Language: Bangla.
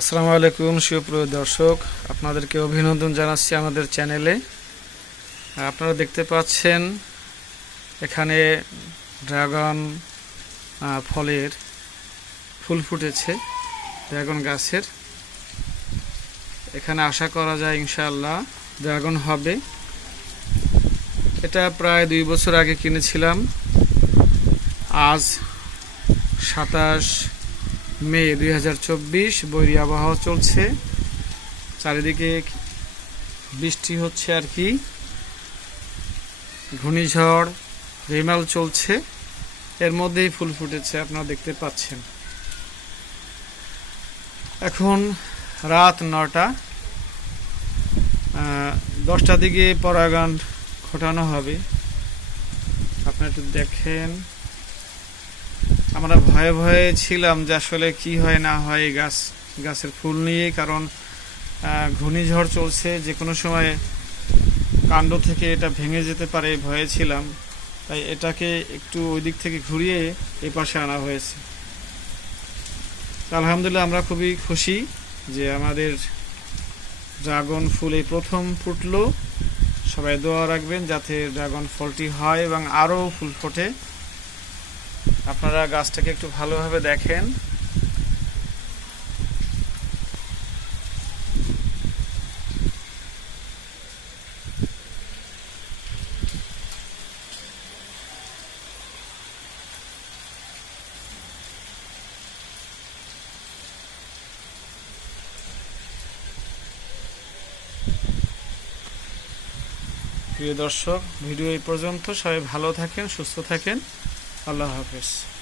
আসসালামু আলাইকুম, সুপ্রিয় দর্শক। আপনাদেরকে অভিনন্দন জানাচ্ছি আমাদের চ্যানেলে। আপনারা দেখতে পাচ্ছেন এখানে ড্রাগন ফলের ফুল ফুটেছে, ড্রাগন গাছের। এখানে আশা করা যায় ইনশাআল্লাহ ড্রাগন হবে। এটা প্রায় দুই বছর আগে কিনেছিলাম। আজ সাতাশ মে দুই হাজার চব্বিশ বৈরী আবহাওয়া চলছে। চারিদিকে বৃষ্টি হচ্ছে আর কি। ঘূর্ণিঝড় রেমাল চলছে। এর মধ্যেই ফুল ফুটেছে আপনারা দেখতে পাচ্ছেন। এখন রাত নটা। আহ, দশটার দিকে পরাগান ঘটানো হবে। আপনারা একটু দেখেন। আমরা ভয়ে ভয়ে ছিলাম যে আসলে কি হয়, না হয় গাছ, গাছের ফুল নিয়ে কারণ ঘূর্ণিঝড় চলছে, যে কোনো সময় কাণ্ড থেকে এটা ভেঙে যেতে পারে ভয়ে ছিলাম। তাই এটাকে একটু ওই দিক থেকে ঘুরিয়ে এই পাশে আনা হয়েছে। আলহামদুলিল্লাহ, আমরা খুবই খুশি যে আমাদের ড্রাগন ফুল এই প্রথম ফুটলো। সবাই দোয়া রাখবেন যাতে ড্রাগন ফলটি হয় এবং আরও ফুল ফোটে। আপনারা গাছটাকে একটু ভালোভাবে দেখেন। প্রিয় দর্শক, ভিডিও এই পর্যন্ত। সবাই ভালো থাকেন, সুস্থ থাকেন। আল্লাহ হাফেজ।